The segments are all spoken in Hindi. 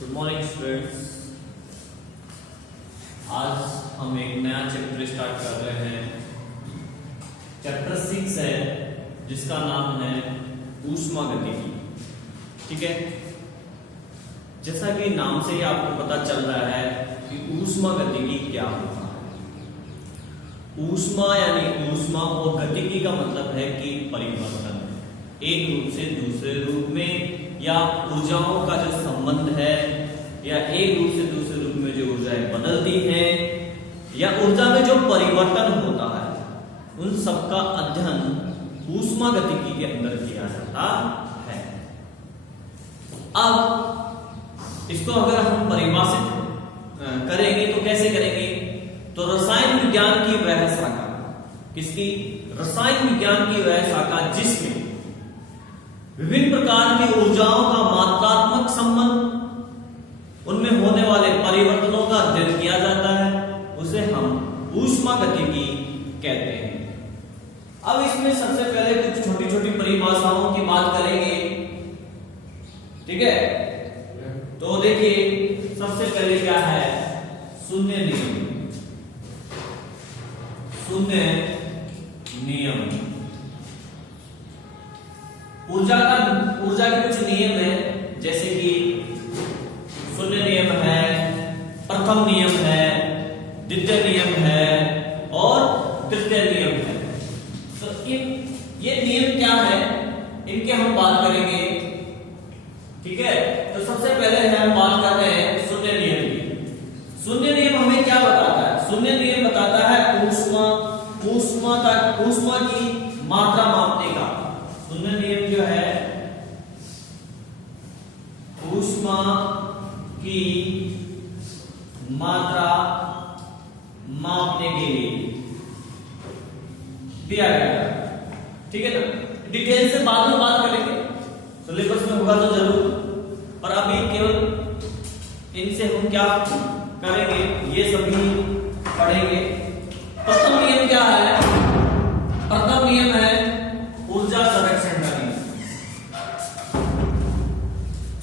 Good morning students. आज हम एक नया चैप्टर स्टार्ट कर रहे हैं। चैप्टर 6 है जिसका नाम है ऊष्मागतिकी। ठीक है, जैसा कि नाम से ही आपको पता चल रहा है कि ऊष्मागतिकी क्या होता है। ऊष्मा यानी ऊष्मा और गतिकी का मतलब है कि परिवर्तन, एक रूप से दूसरे रूप में, या ऊर्जाओं का जो संबंध है, या एक रूप से दूसरे रूप में जो ऊर्जाएं बदलती हैं, या ऊर्जा में जो परिवर्तन होता है, उन सब का अध्ययन ऊष्मागतिकी के अंदर किया जाता है। अब इसको अगर हम परिभाषित करेंगे तो कैसे करेंगे? तो रसायन विज्ञान की वह शाखा, किसकी? रसायन विज्ञान की वह शाखा जिसमें विभिन्न प्रकार की ऊर्जाओं का मात्रात्मक संबंध, उनमें होने वाले परिवर्तनों का अध्ययन किया जाता है, उसे हम ऊष्मागतिकी कहते हैं। अब इसमें सबसे पहले कुछ छोटी छोटी परिभाषाओं की बात करेंगे। ठीक है, तो देखिए सबसे पहले क्या है? शून्य नियम। शून्य नियम ऊर्जा के कुछ नियम है, जैसे कि शून्य नियम है, प्रथम नियम है, द्वितीय नियम है और तृतीय नियम है। तो ये नियम क्या है, इनके हम बात करेंगे। ठीक है, तो सबसे पहले हम बात कर रहे हैं शून्य नियम की। शून्य नियम हमें क्या बताता है? शून्य नियम बताता है ऊष्मा की मात्रा मापने का। शून्य नियम जो है ऊष्मा की मात्रा मापने के लिए दिया गया। ठीक है ना, डिटेल से बाद में बात करेंगे, सिलेबस में होगा तो जरूर, और अभी केवल इनसे हम क्या करेंगे ये सभी पढ़ेंगे। प्रथम नियम क्या है? प्रथम नियम है ऊर्जा संरक्षण का नियम।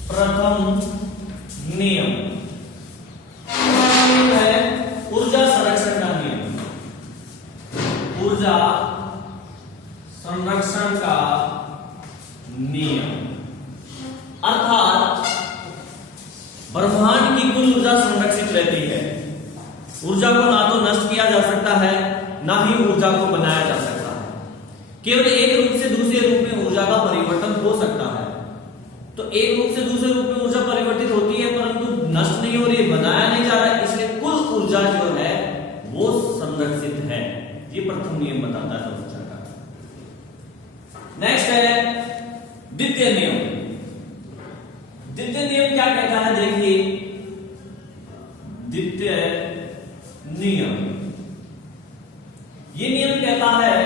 प्रथम नियम है ऊर्जा संरक्षण का नियम। ऊर्जा संरक्षण का नियम अर्थात ब्रह्मांड की कुल ऊर्जा संरक्षित रहती है। ऊर्जा को ना तो नष्ट किया जा सकता है, ना ही ऊर्जा को बनाया जा सकता है। केवल एक रूप से दूसरे रूप में ऊर्जा का परिवर्तन हो सकता है। तो एक रूप से दूसरे रूप में ऊर्जा परिवर्तित होती है, परंतु नष्ट नहीं हो रही, बनाया नहीं जा रहा है, इसलिए कुल ऊर्जा जो है वो संरक्षित है। ये प्रथम नियम बताता है ऊर्जा का। नेक्स्ट है द्वितीय नियम। द्वितीय नियम क्या कहता है? देखिए द्वितीय नियम, ये नियम कहता है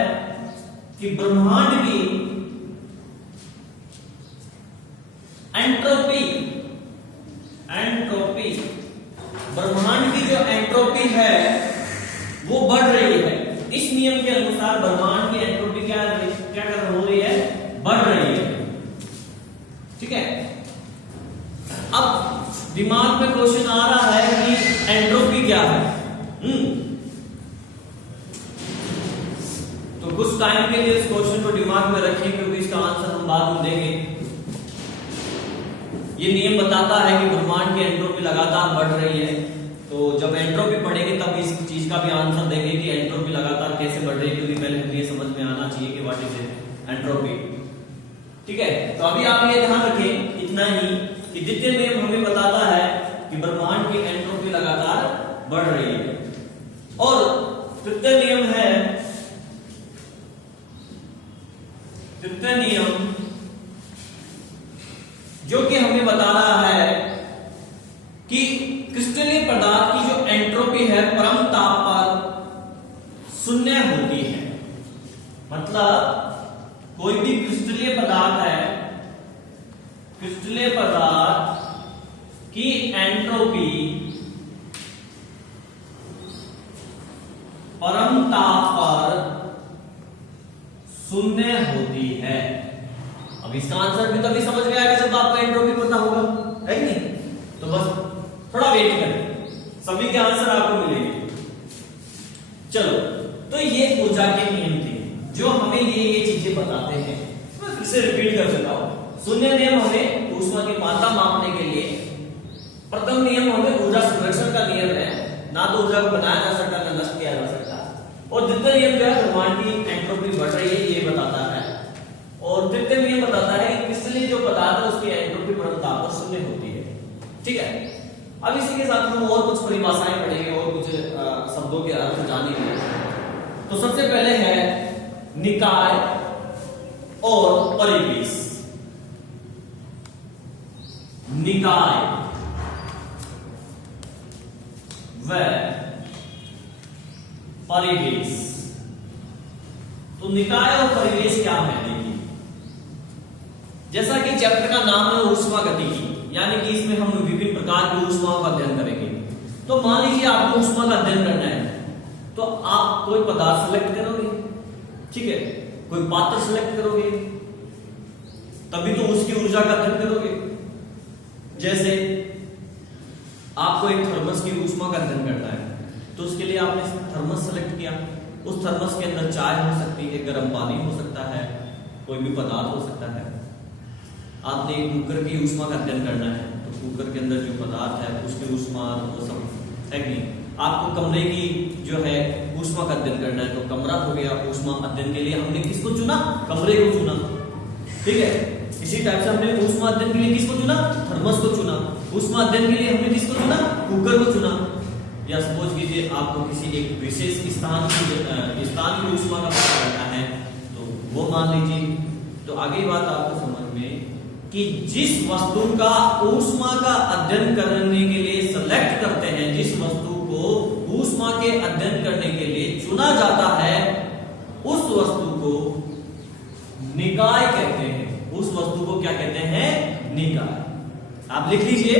कि ब्रह्मांड की एंट्रोपी ब्रह्मांड की जो एंट्रोपी है वो बढ़ रही है। इस नियम के अनुसार ब्रह्मांड की एंट्रोपी क्या हो रही है? बढ़ रही है। ठीक है, अब दिमाग में क्वेश्चन आ रहा है कि एंट्रोपी क्या है? तो कुछ टाइम के लिए इस क्वेश्चन को दिमाग में रखें, क्योंकि इसका आंसर हम बाद में देंगे। ये नियम बताता है कि ब्रह्मांड की एंट्रोपी लगातार बढ़ रही है। तो जब एंट्रोपी बढ़ेगी तब इस चीज का भी आंसर देंगे कि एंट्रोपी लगातार कैसे बढ़ रही है, क्योंकि पहले हमें ये समझ में आना चाहिए कि व्हाट इज एंट्रोपी। ठीक है, तो अभी आप ये ध्यान रखें इतना ही कि द्वितीय नियम हमें बताता है कि ब्रह्मांड की एंट्रोपी लगातार बढ़ रही है। और तृतीय नियम है, तृतीय नियम जो कि हमें बता रहा है कि क्रिस्टलीय पदार्थ की जो एंट्रोपी है परम ताप पर शून्य होती है। मतलब कोई भी क्रिस्टलीय पदार्थ है, क्रिस्टलीय पदार्थ की एंट्रोपी परम ताप पर शून्य होती है। अब इसका आंसर भी तभी समझ में आएगा जब आपको एंट्रोपी पता होगा, है कि नहीं? तो बस ऊष्मा की मात्रा मापने के लिए प्रथम नियम हमें ऊर्जा संरक्षण का नियम है, ना तो ऊर्जा को बनाया जा सकता ना नष्ट किया जा सकता। और द्वितीय नियम जो है ब्रह्मांड की एंट्रोपी बढ़ रही है ये बताता है। और तृतीय नियम बताता है कि क्रिस्टलीय जो पदार्थ है उसकी एंट्रोपी परम ताप शून्य होती है। ठीक है, अब इसी के साथ हम और कुछ परिभाषाएं पढ़ेंगे और कुछ शब्दों के अर्थ जानेंगे। तो सबसे पहले है निकाय और परिवेश। निकाय व परिवेश। तो निकाय और परिवेश क्या है? देखिए, जैसा कि चैप्टर का नाम है ऊष्मागतिकी, यानी कि इसमें हम विभिन्न प्रकार की ऊष्माओं का अध्ययन करेंगे। तो मान लीजिए आपको ऊष्मा का अध्ययन करना है, तो आप कोई पदार्थ सिलेक्ट करोगे, ठीक है, कोई पात्र सिलेक्ट करोगे, तभी तो उसकी ऊर्जा का अध्ययन करोगे। जैसे आपको एक थर्मस की ऊष्मा का अध्ययन करना है, तो उसके लिए आपने थर्मस सेलेक्ट किया। उस थर्मस के अंदर चाय हो सकती है, गर्म पानी हो सकता है, कोई भी पदार्थ हो सकता है। आपने एक कुकर की ऊष्मा का अध्ययन करना है, तो कुकर के अंदर जो पदार्थ है उसकी ऊष्मा वो सब है नहीं। आपको कमरे की जो है ऊष्मा का अध्ययन करना है, तो कमरा हो गया। ऊष्मा अध्ययन के लिए हमने किसको चुना? कमरे को चुना। ठीक है, इसी टाइप से हमने ऊष्मा अध्ययन के लिए किसको चुना? थर्मस को चुना। ऊष्मा अध्ययन के लिए हमने किसको चुना? कुकर को चुना। या सपोज कीजिए आपको किसी एक विशेष स्थान की ऊष्मा का पता करना है, तो वो मान लीजिए। तो आगे बात आपको समझ में कि जिस वस्तु का ऊष्मा का अध्ययन करने के लिए सेलेक्ट करते हैं, जिस वस्तु को ऊष्मा के अध्ययन करने के लिए चुना जाता है, उस वस्तु को निकाय कहते हैं। उस वस्तु को क्या कहते हैं? निकाय। आप लिख लीजिए,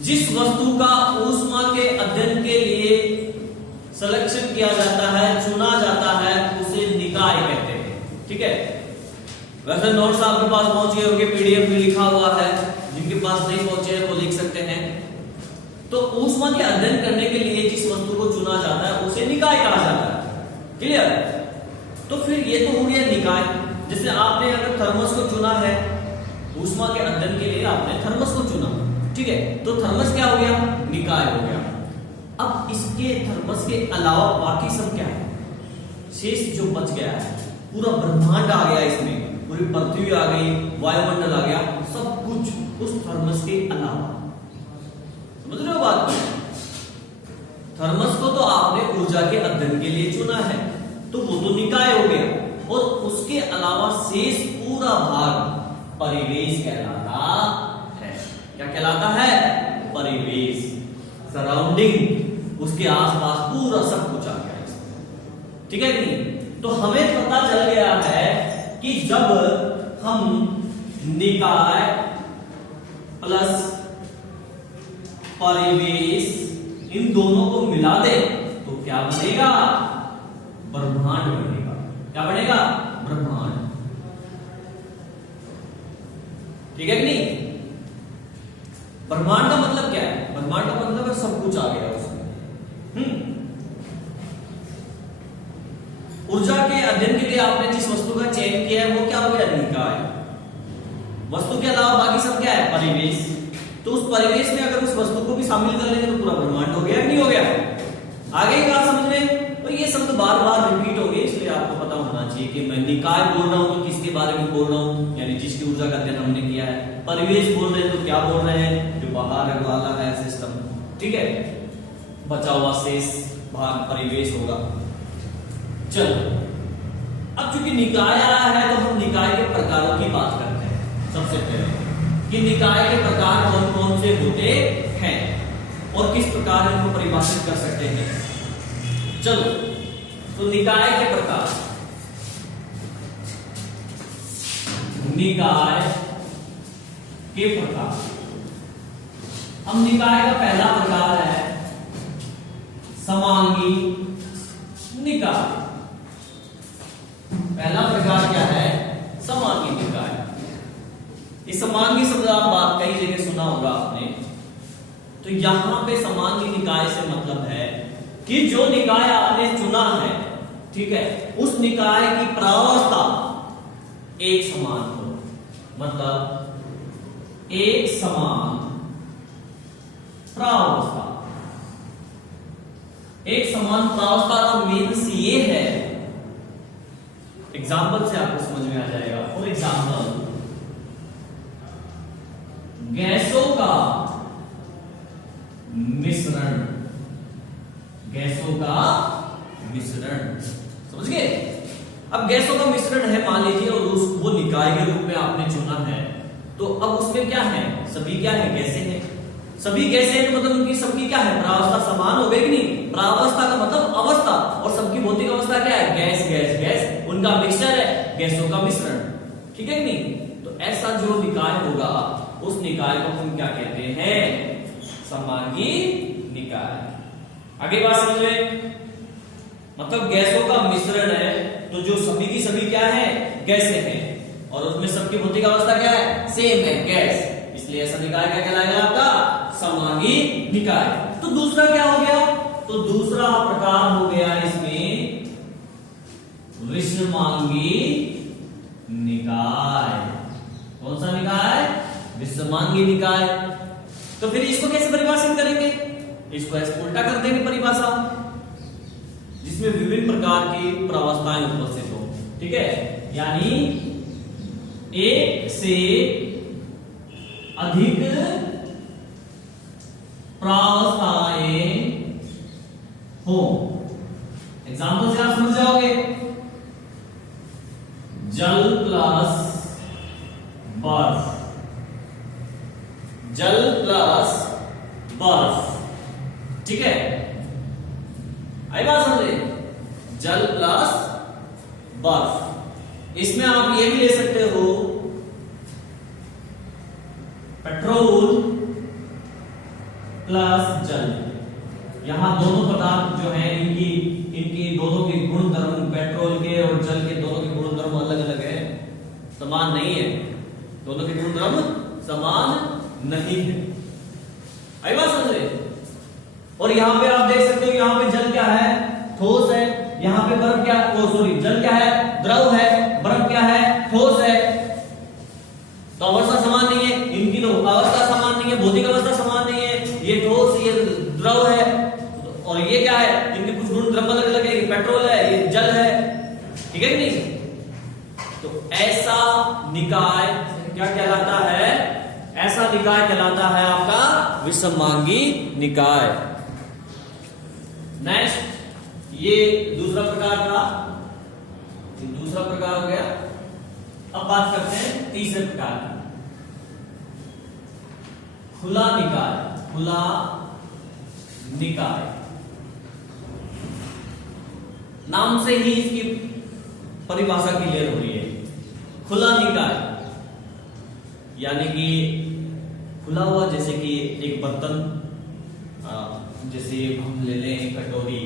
जिस वस्तु का ऊष्मा के अध्ययन के लिए सिलेक्शन किया जाता है, चुना जाता है, उसे निकाय कहते हैं। ठीक है, वैसे नोट्स आपके पास पहुंच गए होंगे, पीडीएफ में लिखा हुआ है। जिनके पास नहीं पहुंचे हैं वो लिख सकते हैं। तो ऊष्मा के अध्ययन करने के लिए जिस वस्तु को चुना जाता है उसे निकाय कहा जाता है। क्लियर? तो फिर ये तो हो गया निकाय। जैसे आपने अगर थर्मस को चुना है, ऊष्मा के अध्ययन के लिए आपने थर्मस को चुना, ठीक है, तो थर्मस क्या हो गया? निकाय हो गया। अब इसके थर्मस के अलावा बाकी सब क्या है? शेष जो बच गया है, पूरा ब्रह्मांड आ गया इसमें, पूरी पृथ्वी आ गई, वायुमंडल आ गया, सब कुछ उस थर्मस के अलावा। समझ रहे हो बात? थर्मस को तो आपने ऊर्जा के अध्ययन के लिए चुना है, तो वो तो निकाय हो गया। और उसके अलावा शेष पूरा भाग परिवेश कहलाता है। क्या कहलाता है? परिवेश, सराउंडिंग, उसके आसपास पूरा सब कुछ आ गया इसमें। ठीक है कि नहीं? तो हमें पता चल गया है कि जब हम निकाय प्लस परिवेश इन दोनों को मिला दे तो क्या बनेगा? ब्रह्मांड बनेगा। क्या बनेगा? ब्रह्मांड। ठीक है कि नहीं? ब्रह्मांड का मतलब क्या है? ब्रह्मांड का मतलब है सब कुछ आ गया उसमें। ऊर्जा के अध्ययन के लिए आपने जिस वस्तु का चयन किया है वो क्या हो गया? निकाय। वस्तु के अलावा बाकी सब क्या है? परिवेश। तो उस परिवेश में अगर उस वस्तु को भी शामिल कर लेंगे तो पूरा ब्रह्मांड हो गया कि नहीं हो गया? आगे की बात समझ में? तो ये शब्द बार बार रिपीट हो गए, इसलिए आपको पता होना चाहिए कि मैं निकाय बोल रहा हूं तो किसके बारे में बोल रहा हूं, यानी जिसकी ऊर्जा का अध्ययन हमने किया है। परिवेश बोल रहे हैं तो क्या बोल रहे हैं? जो बाहर वाला है सिस्टम। ठीक है, बचा हुआ शेष भाग परिवेश होगा। चलो, अब चूंकि निकाय आया है तो हम निकाय के प्रकारों की बात करते हैं। सबसे पहले कि निकाय के प्रकार कौन कौन से होते हैं और किस प्रकार इनको परिभाषित कर सकते हैं। चलो, तो निकाय के प्रकार। निकाय के प्रकार, हम निकाय का पहला प्रकार है समांगी निकाय। पहला प्रकार क्या है? समांगी निकाय। इस समांगी शब्द आप बात कई जगह सुना होगा आपने। तो यहां पे समांगी निकाय से मतलब है कि जो निकाय आपने चुना है, ठीक है, उस निकाय की प्रावस्था एक समान हो, मतलब एक समान प्रावस्था। एक समान प्रावस्था का मीन्स ये है, एग्जाम्पल से आपको समझ में आ जाएगा। फॉर एग्जाम्पल, गैसों का मिश्रण, गैसों का मिश्रण, समझ गए? अब गैसों का मिश्रण है मान लीजिए, और वो निकाय के रूप में आपने चुना है, तो अब उसमें क्या है, सभी क्या है, गैसें हैं। सभी गैसें हैं तो मतलब उनकी सबकी क्या है, प्रावस्था समान हो गई कि नहीं? प्रावस्था का मतलब अवस्था, और सबकी भौतिक अवस्था क्या है, गैस गैस गैस, उनका मिक्सचर है, गैसों का मिश्रण, ठीक है कि नहीं? तो ऐसा जो निकाय होगा उस निकाय को हम क्या कहते हैं, समांगी निकाय। आगे बात समझ में? मतलब गैसों का मिश्रण है तो जो सभी की सभी क्या है, गैसें हैं, और उसमें सबकी भौतिक अवस्था क्या है, सेम है, गैस, इसलिए ऐसा निकाय क्या कहलाएगा आपका, समांगी निकाय। तो दूसरा क्या हो गया, तो दूसरा प्रकार हो गया इसमें विषमांगी निकाय। कौन सा निकाय, विषमांगी निकाय। तो फिर इसको कैसे परिभाषित करेंगे, इसको ऐसे उल्टा कर देंगे परिभाषा, जिसमें विभिन्न प्रकार की प्रावस्थाएं उपस्थित हो, ठीक है? यानी एक से अधिक प्रावस्थाएं हो। एग्जाम्पल से आप समझ जाओगे, जल प्लस बर्फ, जल प्लस बर्फ, ठीक है? आई बात समझे, जल प्लस बर्फ। इसमें आप ये भी ले सकते हो, पेट्रोल प्लस जल। यहां दोनों पदार्थ जो हैं इनकी दोनों के गुण धर्म, पेट्रोल के और जल के दोनों के गुण धर्म अलग अलग है, समान नहीं है, दोनों के गुण धर्म समान नहीं है। आई बात समझ रहे? और यहां पे आप देख सकते हो, यहां पे जल क्या है, ठोस है, यहां पे बर्फ क्या, जल क्या है, द्रव है, बर्फ क्या है, ठोस है। तो अवस्था समान नहीं है, इनकी तो अवस्था समान नहीं है, भौतिक अवस्था समान नहीं है, ये ठोस, ये द्रव है, और ये क्या है, इनके कुछ गुण द्रव्य अलग अलग है, ये पेट्रोल है, ये जल है, ठीक है कि नहीं? तो ऐसा निकाय क्या कहलाता है, ऐसा निकाय कहलाता है आपका विषमांगी निकाय। नेक्स्ट, ये दूसरा प्रकार था, दूसरा प्रकार हो गया। अब बात करते हैं तीसरे प्रकार की, खुला निकाय। खुला निकाय नाम से ही इसकी परिभाषा क्लियर हो रही है। खुला निकाय यानी कि खुला हुआ, जैसे कि एक बर्तन, जैसे हम ले लें कटोरी,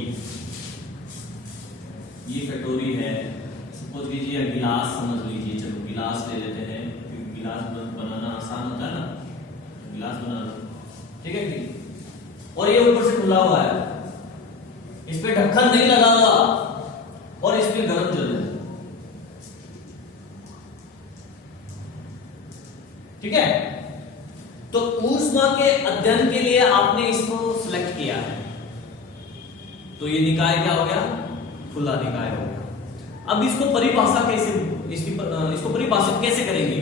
ये कटोरी है, सपोज कीजिए गिलास समझ लीजिए, चलो गिलास ले लेते हैं क्योंकि गिलास बनाना आसान होता है ना, गिलास बनाना, ठीक है कि? और ये ऊपर से खुला हुआ है, इस पे ढक्कन नहीं लगा हुआ और इस पे गर्म जल है, ठीक है? तो ऊष्मा के अध्ययन के लिए आपने इसको सिलेक्ट किया है, तो ये निकाय क्या हो गया, खुला निकाय हो गया। अब इसको परिभाषा कैसे, इसको परिभाषित कैसे करेंगे?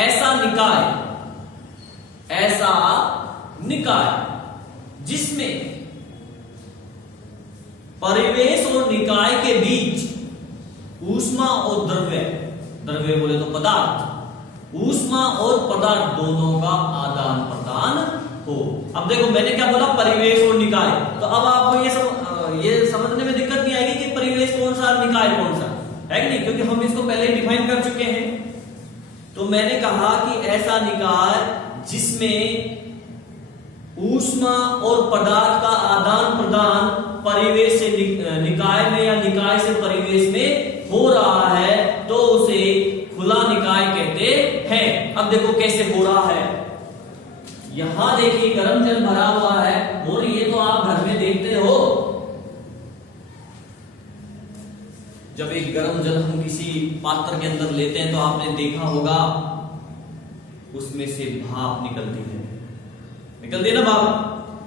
ऐसा निकाय जिसमें परिवेश और निकाय के बीच ऊष्मा और द्रव्य बोले तो पदार्थ, ऊष्मा और पदार्थ दोनों का आदान प्रदान हो। अब देखो मैंने क्या बोला, परिवेश और निकाय, तो अब आपको ये समझने में दिक्कत नहीं आएगी कि परिवेश कौन सा, निकाय कौन सा है कि नहीं, क्योंकि हम इसको पहले ही डिफाइन कर चुके हैं। तो मैंने कहा कि ऐसा निकाय जिसमें ऊष्मा और पदार्थ का आदान प्रदान परिवेश से निकाय में या निकाय से परिवेश में हो रहा है, तो उसे खुला निकाय कहते हैं। अब देखो कैसे हो रहा है, यहां देखिए गर्म जल भरा हुआ है, और ये तो आप घर में देखते हो, जब एक गर्म जल हम किसी पात्र के अंदर लेते हैं तो आपने देखा होगा उसमें से भाप निकलती है ना भाप।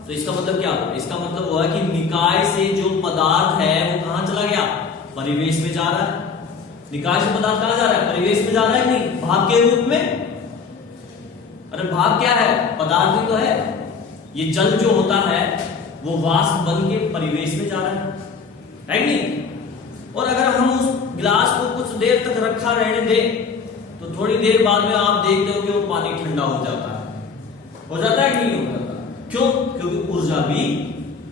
तो इसका मतलब क्या हुआ? इसका मतलब हुआ कि निकाय से जो पदार्थ है वो कहां चला गया? परिवेश में जा रहा है। निकाय से पदार्थ कहां जा रहा है? परिवेश में जा रहा है कि नहीं? भाप के रूप में। अरे भाप क्या है? पदार्थ ही तो है। ये जल जो होता है वो वाष्प बन के परिवेश में जा रहा है कि नहीं? और अगर हम उस गिलास को कुछ देर तक रखा रहने दें तो थोड़ी देर बाद में आप देखते हो कि वो पानी ठंडा हो जाता है कि नहीं हो जाता? क्यों? क्योंकि ऊर्जा भी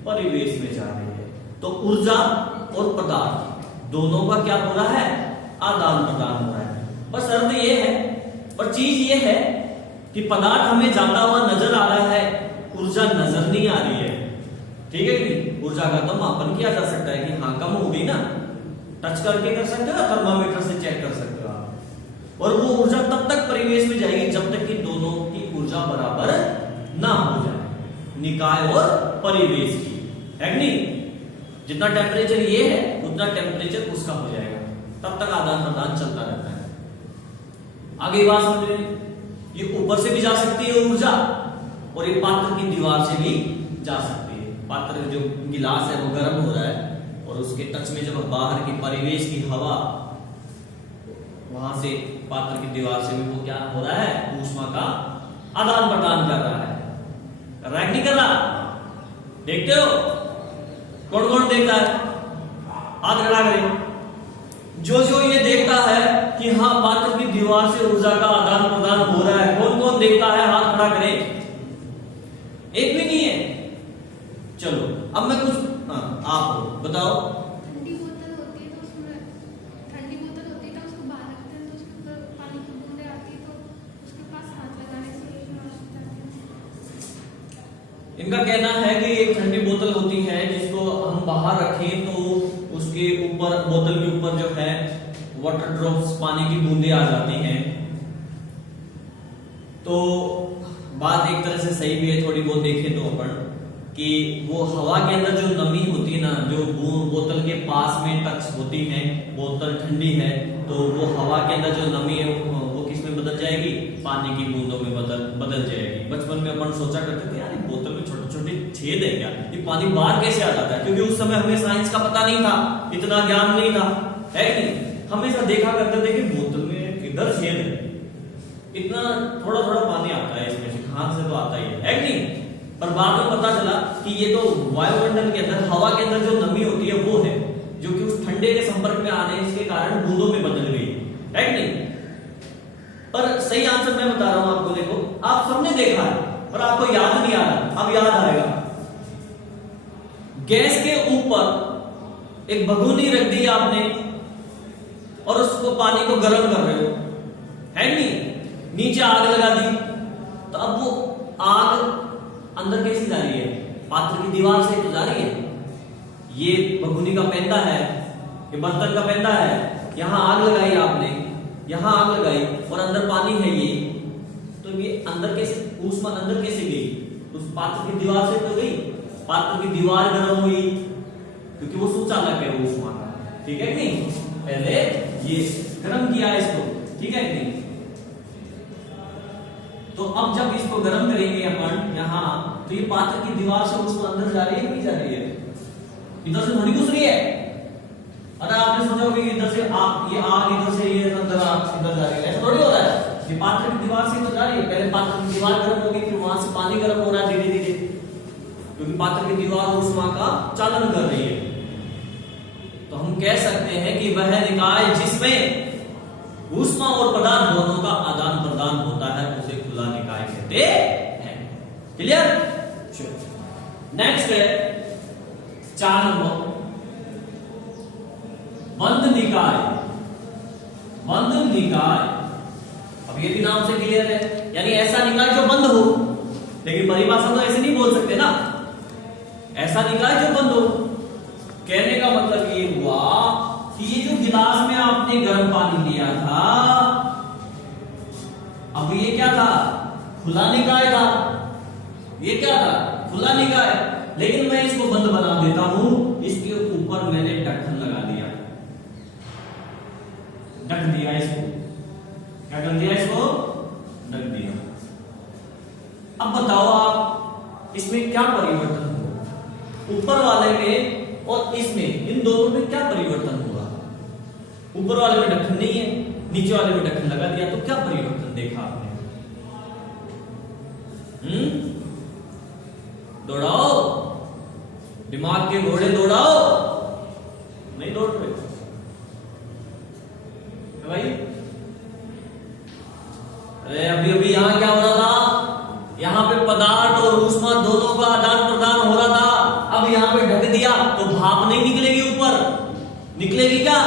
परिवेश में जा रही है। तो ऊर्जा और पदार्थ दोनों का क्या हो रहा है? आदान प्रदान हो रहा है। पर शर्त ये है, पर चीज ये है कि पदार्थ हमें जाता हुआ नजर आ रहा है, ऊर्जा नजर नहीं आ रही है। ठीक है कि ऊर्जा का तो मापन किया जा सकता है कि हाँ कम हो गई ना, टच करके कर सकते हो, थर्मामीटर से चेक कर सकते हो आप। और वो ऊर्जा तब तक परिवेश में जाएगी जब तक कि दोनों की ऊर्जा बराबर ना हो जाए, निकाय और परिवेश की, है कि नहीं? जितना टेम्परेचर ये है उतना टेम्परेचर उसका हो जाएगा, तब तक आदान प्रदान चलता रहता है। आगे बात समझ रहे हैं? ये ऊपर से भी जा सकती है ऊर्जा और ये पात्र की दीवार से भी जा सकती है। पात्र जो गिलास है वो गर्म हो रहा है और उसके टच में जब बाहर की परिवेश की हवा वहां से पात्र की दीवार से भी वो क्या हो रहा है? ऊष्मा का आदान प्रदान कर रहा है। कर रहा है नहीं कर रहा? देखते हो? कौन कौन देखता है? हाथ खड़ा करें। जो ये देखता है कि हाँ पात्र की दीवार से ऊर्जा का आदान प्रदान हो रहा है, कौन कौन देखता है? हाथ खड़ा करें। एक भी नहीं है। चलो अब मैं कुछ आप बताओ। ठंडी बोतल होती है तो उसमें उसको बाहर रखते हैं तो उसके ऊपर पानी की बूंदें आती है तो उसके पास हाथ लगाने से इनका कहना है कि एक ठंडी बोतल होती है जिसको हम बाहर रखें तो उसके ऊपर, बोतल के ऊपर जो है वाटर ड्रॉप्स, पानी की बूंदें आ जाती हैं। तो बात एक तरह से सही भी है, थोड़ी बहुत देखें तो अपन कि वो हवा के अंदर जो नमी होती है ना, जो बोतल के पास में टच होती है, बोतल ठंडी है तो वो हवा के अंदर जो नमी है वो किस में बदल जाएगी? पानी की बूंदों में बदल जाएगी। बचपन में अपन सोचा करते थे यार ये बोतल में छोटे छोटे छेद है क्या, ये पानी बाहर कैसे आ जाता है? क्योंकि उस समय हमें साइंस का पता नहीं था, इतना ज्ञान नहीं था, है कि नहीं? हमेशा देखा करते थे कि बोतल में किधर छेद है, इतना थोड़ा थोड़ा पानी आता है इसमें से, कहां से तो आता ही है कि नहीं? पर बाद में पता चला कि ये तो वायुमंडल के अंदर, हवा के अंदर जो नमी होती है वो है, जो कि उस ठंडे के संपर्क में आने के कारण बूंदों में बदल गई, है कि नहीं? पर सही आंसर मैं बता रहा हूं आपको। देखो आप सबने देखा है पर आपको याद नहीं आ रहा, अब याद आएगा। गैस के ऊपर एक भगोनी रख दी आपने और उसको पानी को गर्म कर रहे हो, है कि नहीं? नीचे आग लगा दी तो अब वो आग अंदर कैसे जा रही है? पात्र की दीवार से तो जा रही है। ये भगोनी का पेंदा है, ये बर्तन का पेंदा है, यहां आग लगाई आपने, यहां आग लगाई और अंदर पानी है ये, तो ये अंदर कैसे, ऊष्मा अंदर कैसे गई? उस पात्र की दीवार से तो गई, पात्र की दीवार गर्म हुई क्योंकि वो सुचालक है ऊष्मा का, ठीक है कि नहीं? पहले ये गर्म किया इसको, ठीक है कि नहीं? तो अब जब इसको गर्म करेंगे अपन यहां, तो ये पात्र की दीवार से ऊष्मा अंदर जा रही है नहीं जा रही है? इधर से थोड़ी घुस रही है। अरे आपने सोचा होगा कि इधर से ये आग इधर से ये अंदर इधर जा रही है, ऐसा थोड़ी हो रहा है। ये पात्र की दीवार से तो जा रही है, पहले पात्र की दीवार गर्म होगी फिर वहां से पानी गर्म हो रहा है धीरे धीरे, क्योंकि पात्र की दीवार ऊष्मा का चालन कर रही है। तो हम कह सकते हैं कि वह निकाय जिसमें ऊष्मा और पदार्थ दोनों का आदान प्रदान होता है उसे खुला निकाय कहते हैं। क्लियर? नेक्स्ट है 4 नंबर, बंद निकाय। बंद निकाय, अब ये भी नाम से क्लियर है, यानी ऐसा निकाय जो बंद हो, लेकिन परिभाषा तो ऐसे नहीं बोल सकते ना, ऐसा निकाय जो बंद हो। कहने का मतलब ये हुआ कि ये जो गिलास में आपने गर्म पानी लिया था, अब ये क्या था? खुला निकाय था। ये क्या था? खुला निकाय। लेकिन मैं इसको बंद बना देता हूं, इसके ऊपर मैंने ढक्कन लगा दिया, दिया इसको, क्या कर दिया इसको, ढक दिया। अब बताओ आप इसमें क्या परिवर्तन हुआ, ऊपर वाले में और इसमें, इन दोनों में क्या परिवर्तन हुआ? ऊपर वाले में ढक्कन नहीं है, नीचे वाले में ढक्कन लगा दिया, तो क्या परिवर्तन देखा आपने? दौड़ाओ, दिमाग के घोड़े दौड़ाओ, नहीं दौड़ रहे भाई। अरे अभी अभी यहां क्या हो रहा था, यहां पे पदार्थ और ऊष्मा दोनों का आदान प्रदान हो रहा था, अब यहां पे ढक दिया तो भाप नहीं निकलेगी ऊपर, निकलेगी क्या?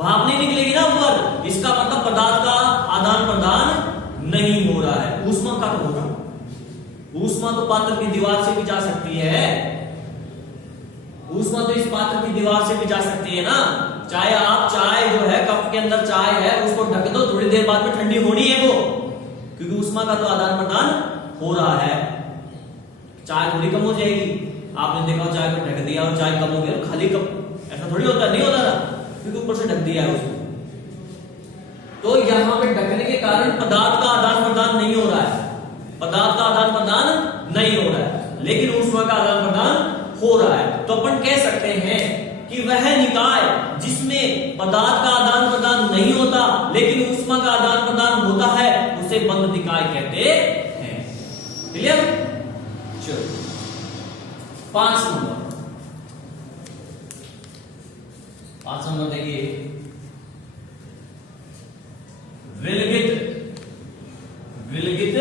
भाप नहीं निकलेगी ना ऊपर, इसका मतलब पदार्थ का आदान प्रदान नहीं हो रहा है। ऊष्मा का तो होगा, ऊष्मा तो पात्र की दीवार से भी जा सकती है, ऊष्मा तो इस पात्र की दीवार से भी जा सकती है ना। चाहे आप चाय जो है कप के अंदर चाय है उसको ढक दो, थोड़ी देर बाद में ठंडी होनी है वो, क्योंकि ऊष्मा का तो आदान प्रदान हो रहा है। चाय थोड़ी कम हो जाएगी, आपने देखा चाय को ढक दिया और चाय कम हो गई, खाली कप, ऐसा थोड़ी होता, नहीं होता ना, क्योंकि ऊपर से ढक दिया है उसको। तो यहां पे ढकने के कारण पदार्थ का आदान प्रदान नहीं हो रहा है, पदार्थ का आदान प्रदान नहीं हो रहा है, लेकिन ऊष्मा का आदान प्रदान हो रहा है। तो अपन कह सकते हैं कि वह निकाय जिसमें पदार्थ का आदान प्रदान नहीं होता लेकिन ऊष्मा का आदान प्रदान होता है उसे बंद निकाय कहते हैं। क्लियर? चलो 5 नंबर देखिए, विलगित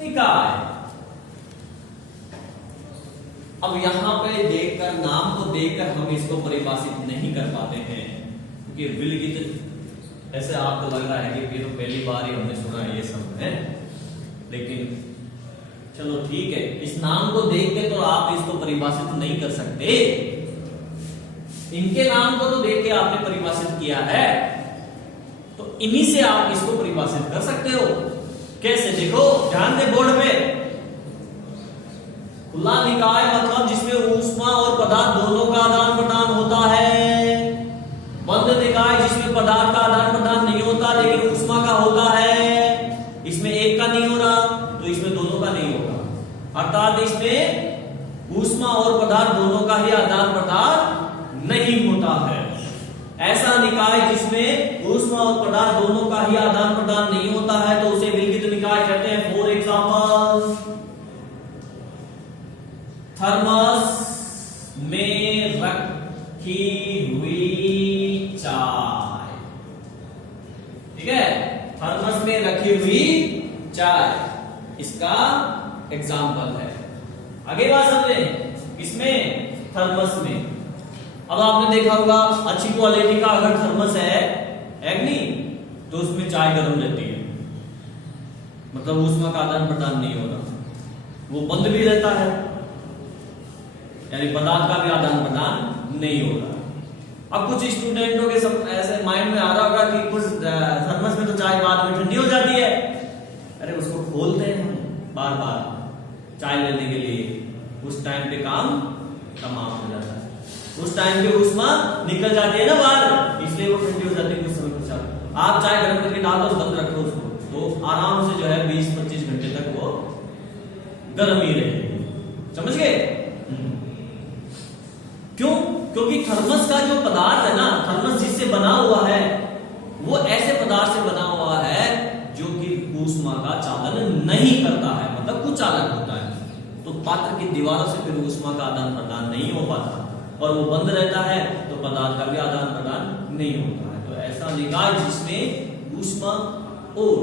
निकाय। अब यहां पे देखकर, नाम को देखकर हम इसको परिभाषित नहीं कर पाते हैं, क्योंकि विलगित ऐसे आपको लग रहा है कि ये तो पहली बार ही हमने सुना है ये सब है, लेकिन चलो ठीक है, इस नाम को देख के तो आप इसको परिभाषित नहीं कर सकते, इनके नाम को तो देख के आपने परिभाषित किया है, तो इन्हीं से आप इसको परिभाषित कर सकते हो। कैसे? देखो ध्यान दे बोर्ड पे, खुला निकाय मतलब जिसमें ऊष्मा और पदार्थ दोनों का आदान प्रदान होता है, बंद निकाय जिसमें पदार्थ का आदान प्रदान नहीं होता लेकिन ऊष्मा का होता है, इसमें एक का नहीं हो रहा तो इसमें दोनों का नहीं होगा, अर्थात इसमें ऊष्मा और पदार्थ दोनों का ही आदान प्रदान नहीं होता है। ऐसा निकाय जिसमें ऊष्मा और पदार्थ दोनों का ही आदान प्रदान नहीं होता है तो उसे विलगित निकाय कहते हैं। फॉर एग्जांपल, थर्मस में रखी हुई चाय, ठीक है, थर्मस में रखी हुई चाय इसका एग्जांपल है। आगे बात समझे, इसमें थर्मस में, अब आपने देखा होगा अच्छी क्वालिटी का अगर थर्मस है नहीं, तो उसमें चाय गर्म रहती है, मतलब ऊष्मा का आदान प्रदान नहीं हो रहा, वो बंद भी रहता है, यानी पदार्थ का भी आदान प्रदान नहीं हो रहा। अब कुछ स्टूडेंटों के सब ऐसे माइंड में आ रहा होगा कि कुछ थर्मस में तो चाय बाद में ठंडी हो जाती है, अरे उसको खोलते हैं हम बार बार चाय लेने के लिए, उस टाइम पे काम तमाम हो जाता है, उस टाइम पे ऊष्मा निकल जाती है ना बाहर, इसलिए वो ठंडी हो जाती है कुछ समय पश्चात। आप चाय गर्म करके डाल दो, बंद रखो उसको, तो आराम से जो है 20-25 घंटे तक वो गर्म ही रहेगी। समझ गए? क्यों? क्योंकि थर्मस का जो पदार्थ है ना, थर्मस जिससे बना हुआ है वो ऐसे पदार्थ से बना हुआ है जो कि ऊष्मा का चालन नहीं करता है, मतलब कुछ चालक होता है, तो पात्र की दीवारों से फिर ऊष्मा का आदान प्रदान नहीं हो पाता, और वो बंद रहता है तो पदार्थ का भी आदान प्रदान नहीं होता है। तो ऐसा निकाय जिसमें ऊष्मा और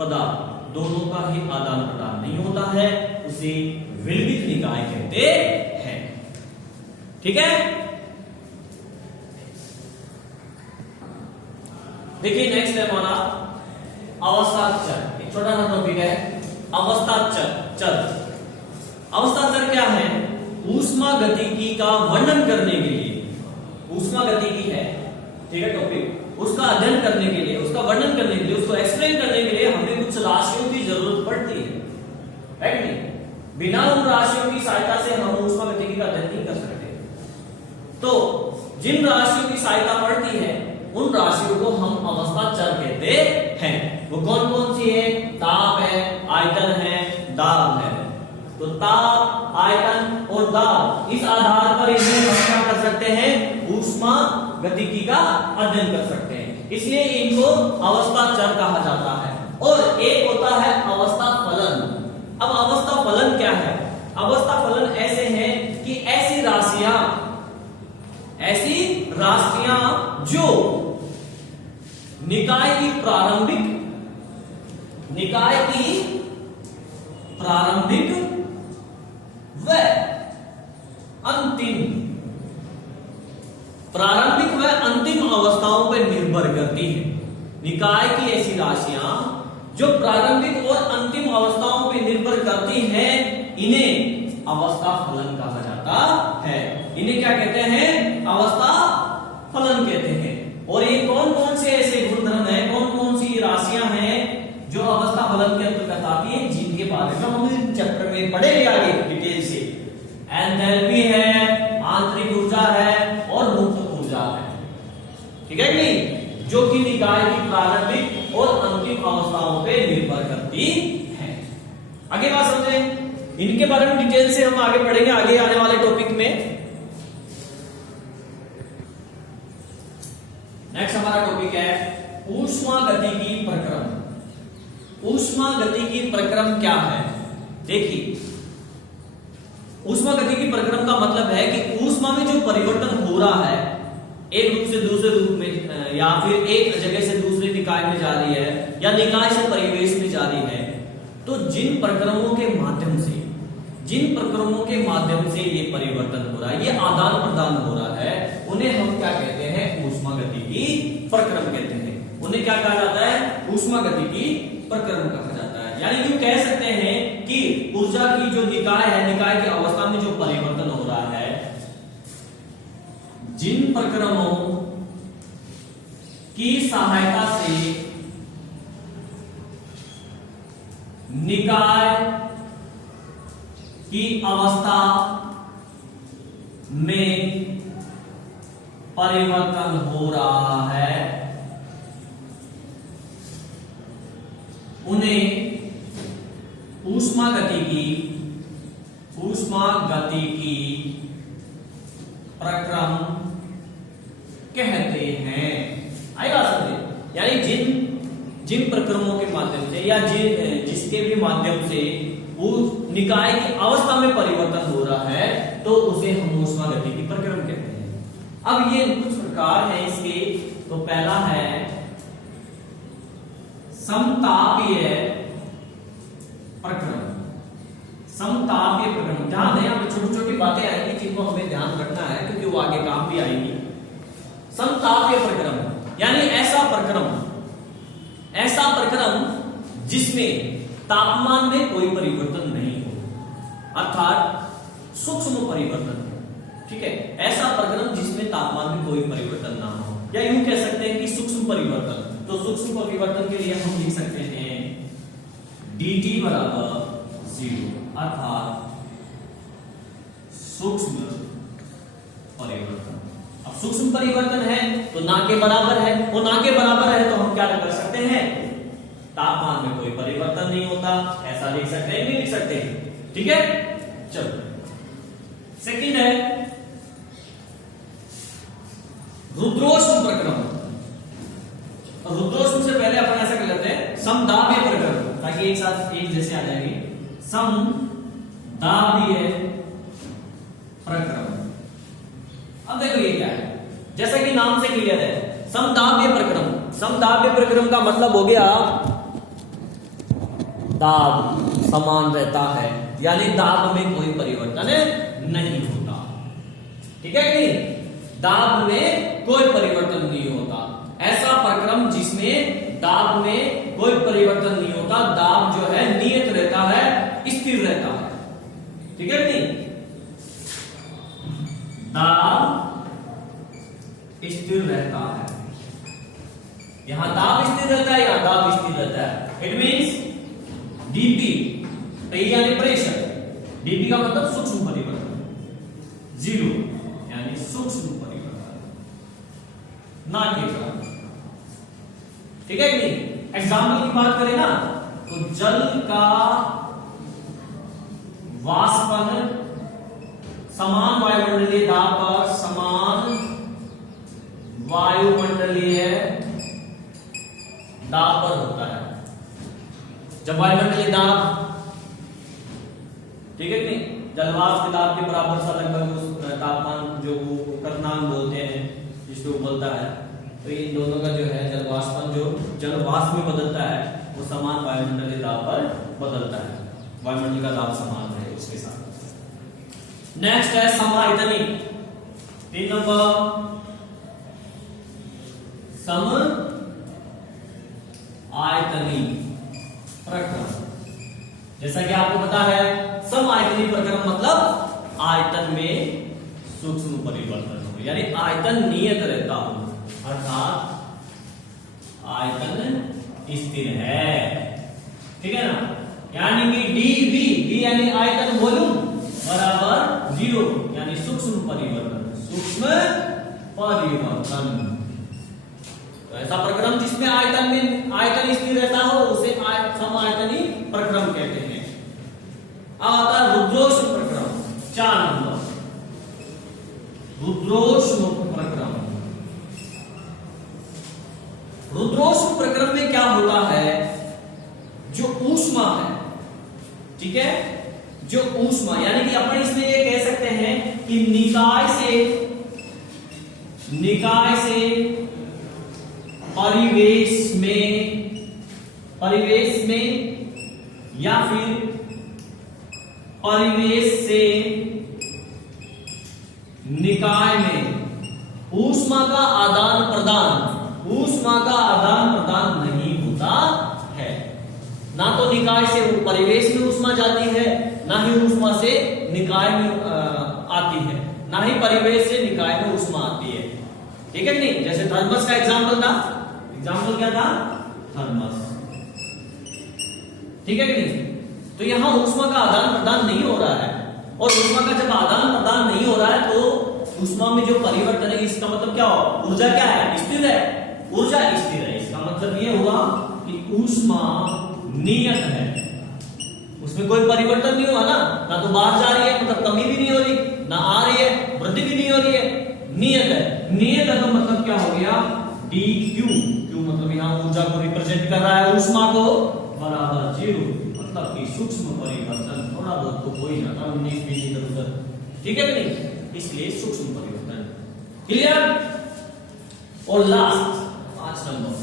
पदार्थ दोनों का ही आदान प्रदान नहीं होता है उसे विलगित निकाय कहते हैं। ठीक है? देखिए नेक्स्ट है हमारा अवस्थाचर, एक छोटा सा टॉपिक है अवस्थाचर। अवस्थाचर क्या है? ऊष्मा गतिकी का वर्णन करने के लिए, ऊष्मा गतिकी है, ठीक है टॉपिक, उसका अध्ययन करने के लिए, उसका वर्णन करने के लिए, उसको एक्सप्लेन करने के लिए हमें कुछ राशियों की जरूरत पड़ती है कि नहीं? बिना उन राशियों की सहायता से हम ऊष्मा गतिकी का अध्ययन नहीं कर सकते। तो जिन राशियों की सहायता पड़ती है उन राशियों को हम अवस्था चर कहते हैं। वो कौन कौन सी है? ताप है, आयतन है, दाब है। तो ताप, आयतन और दाब, इस आधार पर इन्हें हम क्या कर सकते हैं? ऊष्मा गतिकी का अध्ययन कर सकते हैं, इसलिए इनको अवस्था चर कहा जाता है। और एक होता है अवस्था फलन। अब अवस्था फलन क्या है? अवस्था फलन ऐसे हैं कि ऐसी राशियां जो निकाय की प्रारंभिक व अंतिम अवस्थाओं पर निर्भर करती है। निकाय की ऐसी राशियां जो प्रारंभिक और अंतिम अवस्थाओं पर निर्भर करती हैं, इन्हें अवस्था फलन कहा जाता है। इन्हें क्या कहते हैं? अवस्था फलन कहते हैं। और ये कौन कौन से ऐसे गुणधर्म हैं, कौन कौन सी राशियां हैं जो अवस्था फलन के अंतर्गत आती है, जिनके बारे में हम इस चैप्टर में पढ़ेंगे आगे डिटेल से। एंथैल्पी है, आंतरिक ऊर्जा है और मुक्त ऊर्जा है। ठीक है कि नहीं? जो कि निकाय की प्रारंभिक और अंतिम अवस्थाओं पे निर्भर करती है। आगे बात समझें, इनके बारे में डिटेल से हम आगे पढ़ेंगे आगे आने वाले टॉपिक में। नेक्स्ट हमारा टॉपिक है ऊष्मा गतिकी प्रक्रम। ऊष्मा गतिकी प्रक्रम क्या है? देखिए, ऊष्मा गतिकी प्रक्रम का मतलब है कि ऊष्मा में जो परिवर्तन हो रहा है, एक रूप से दूसरे रूप में, या फिर एक जगह से दूसरे निकाय में जा रही है, या निकाय से परिवेश में जा रही है, तो जिन प्रक्रमों के माध्यम से ये परिवर्तन हो रहा है, ये आदान प्रदान हो रहा है, उन्हें हम क्या कहते हैं? ऊष्मा गतिकी प्रक्रम कहते हैं। उन्हें क्या कहा जाता है? ऊष्मा गतिकी प्रक्रम कहा जाता है। यानी यूं कह सकते हैं कि ऊर्जा की जो निकाय है, निकाय की अवस्था में जो परिवर्तन हो रहा है, जिन प्रक्रमों की सहायता से निकाय की अवस्था में परिवर्तन हो रहा है, उन्हें ऊष्मा गतिकी प्रक्रम कहते हैं। आएगा समझे? यानी जिन प्रक्रमों के माध्यम से या जिसके भी माध्यम से वो निकाय की अवस्था में परिवर्तन हो रहा है, तो उसे हम ऊष्मा गतिकी प्रक्रम कहते हैं। अब ये कुछ प्रकार है इसके। तो पहला है समतापीय प्रक्रम। समतापीय प्रक्रम, ध्यान दें, यहाँ पे छोटी छोटी बातें आएंगी जिनको हमें ध्यान रखना है, क्योंकि वो आगे काम भी आएंगी। समतापीय प्रक्रम यानी ऐसा प्रक्रम जिसमें तापमान में कोई परिवर्तन नहीं हो, अर्थात सूक्ष्म परिवर्तन। ठीक है, ऐसा प्रक्रम जिसमें तापमान में कोई परिवर्तन ना हो, या यूं कह सकते हैं कि सूक्ष्म परिवर्तन। तो सूक्ष्म परिवर्तन के लिए हम लिख सकते हैं dt बराबर 0, अर्थात सूक्ष्म परिवर्तन। अब सूक्ष्म परिवर्तन है तो ना के बराबर है, वो ना के बराबर है तो हम क्या कर सकते हैं? तापमान में कोई परिवर्तन नहीं होता, ऐसा लिख सकते हैं, नहीं लिख सकते? ठीक है, चलो। सेकंड है रुद्रोष्म प्रक्रम। रुद्रोष्म से पहले अपन ऐसा कर लेते हैं समदाबीय प्रक्रम, ताकि एक साथ एक जैसे आ जाएंगे। समदाबीय प्रक्रम। अब देखो ये क्या है, जैसा कि नाम से क्लियर है, समदाबीय प्रक्रम। समदाबीय प्रक्रम का मतलब हो गया दाब समान रहता है, यानी दाब में कोई परिवर्तन नहीं होता। ठीक है कि दाब में कोई परिवर्तन नहीं होता। ऐसा प्रक्रम जिसमें दाब में कोई परिवर्तन नहीं होता, दाब जो है नियत रहता है, स्थिर रहता है। ठीक है नहीं, दाब स्थिर रहता है। यहां दाब स्थिर रहता है, यहां दाब स्थिर रहता है। इट मींस डीपी यानी प्रेशर, डीपी का मतलब सूक्ष्म परिवर्तन, 0 यानी सूक्ष्म परिवर्तन, ना के बराबर। एग्जाम्पल की बात करें ना तो जल का वाष्पन समान वायुमंडलीय दाब पर समान वायुमंडलीय दाब पर होता है। जब वायुमंडलीय दाब, ठीक है कि नहीं, जलवाष्प के दाब के बराबर सा लगभग उस तापमान जो वो क्वथनांक बोलते हैं जिसको उबलता है, तो इन दोनों का जो है जलवाष्पन जो जलवाष्प में बदलता है वो समान वायुमंडलीय दाब पर बदलता है। वायुमंडल का दाब समान है उसके साथ। नेक्स्ट है समायतनी। 3 नंबर सम आयतनी प्रक्रम। जैसा कि आपको पता है सम आयतनी प्रक्रम मतलब आयतन में सूक्ष्म परिवर्तन हो, यानी आयतन नियत रहता हो, अर्थात आयतन स्थिर है। ठीक है ना, यानी कि डी यानी आयतन वॉल्यूम बराबर 0 यानी सूक्ष्म परिवर्तन, सूक्ष्म परिवर्तन। तो ऐसा प्रक्रम जिसमें आयतन स्थिर रहता हो उसे सम आयतनी प्रक्रम कहते हैं। अब आता है रुद्रोष्म प्रक्रम 4 नंबर। रुद्रोष्म प्रक्रम। रुद्रोष्म प्रक्रम में क्या होता है, जो ऊष्मा है, ठीक है, जो ऊष्मा यानी कि अपन इसमें ये कह सकते हैं कि निकाय से परिवेश में या फिर परिवेश से निकाय में ऊष्मा का आदान प्रदान नहीं होता है। ना तो निकाय से परिवेश में ऊष्मा जाती है, ना ही ऊष्मा से निकाय में आती है, ना ही परिवेश से निकाय में ऊष्मा आती है। ठीक है कि नहीं? जैसे थर्मस का एग्जाम्पल था, एग्जाम्पल क्या था, थर्मस। ठीक है कि नहीं? तो यहां ऊष्मा का आदान प्रदान नहीं हो रहा है, और ऊष्मा का जब आदान प्रदान नहीं हो रहा है तो ऊष्मा में जो परिवर्तन है, इसका मतलब क्या हो, ऊर्जा क्या है, स्थिर है, ऊर्जा स्थिर है। इसका मतलब ये हुआ कि ऊष्मा नियत है, उसमें कोई परिवर्तन नहीं हुआ ना तो बाहर जा रही है, मतलब कमी भी नहीं हो रही, ना आ रही है, वृद्धि भी नहीं हो रही है, नियत है तो मतलब क्या हो गया, dq, क्यू मतलब यहाँ ऊर्जा को रिप्रेजेंट कर रहा है, ऊष्मा को, बराबर 0, मतलब कि सूक्ष्म परिवर्तन थोड़ा बहुत तो हो ही जाता है, 19-20 इधर-उधर। ठीक है कि नहीं? इसलिए सूक्ष्म परिवर्तन। क्लियर? और लास्ट 5 नंबर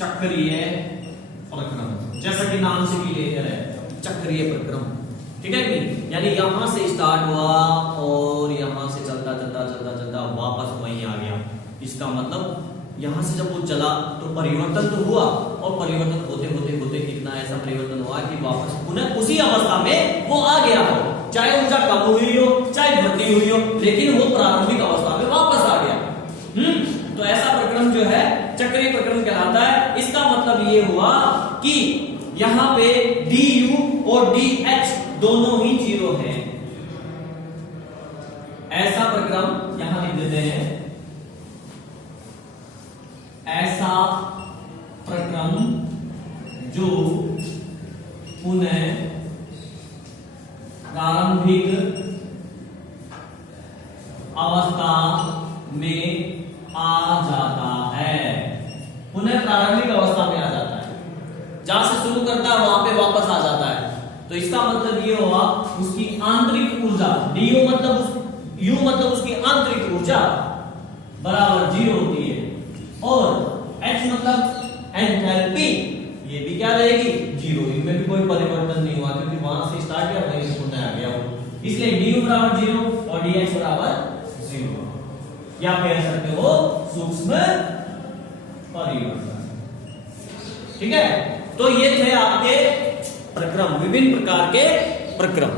चक्रीय प्रक्रम। जैसा कि नाम से भी क्लियर है, चक्रीय प्रक्रम। ठीक है कि नहीं? यानी यहां से स्टार्ट हुआ और यहां से चलता वापस वहीं आ गया। इसका मतलब यहां से जब वो चला तो परिवर्तन तो हुआ, और परिवर्तन होते कितना ऐसा परिवर्तन हुआ कि वापस पुनः उसी अवस्था में वो आ गया हो, चाहे ऊर्जा कम हुई हो चाहे वृद्धि हुई हो, लेकिन वो प्रारंभिक अवस्था में वापस आ गया। तो ऐसा प्रक्रम जो है चक्रीय प्रक्रम कहलाता है। इसका मतलब ये हुआ कि यहां पे du और dh दोनों ही 0 हैं। ऐसा प्रक्रम यहां लिख देते हैं, ऐसा प्रक्रम जो पुनः प्रारंभिक अवस्था में आ जाता है, पुनः प्रारंभिक अवस्था में आ जाता है, जहां से शुरू करता है वहां पे वापस आ जाता है। तो इसका मतलब ये हुआ उसकी आंतरिक ऊर्जा u मतलब उसकी आंतरिक ऊर्जा बराबर 0 होती है, और h मतलब एंथैल्पी, ये भी क्या रहेगी, 0। इनमें भी कोई परिवर्तन नहीं हुआ, क्योंकि वहां से स्टार्ट किया वहीं से पुनः आ गया हो, इसलिए du बराबर 0 और dh बराबर 0, या कह सकते हो सूक्ष्म परिवर्तन। ठीक है? तो ये थे आपके प्रक्रम, विभिन्न प्रकार के प्रक्रम।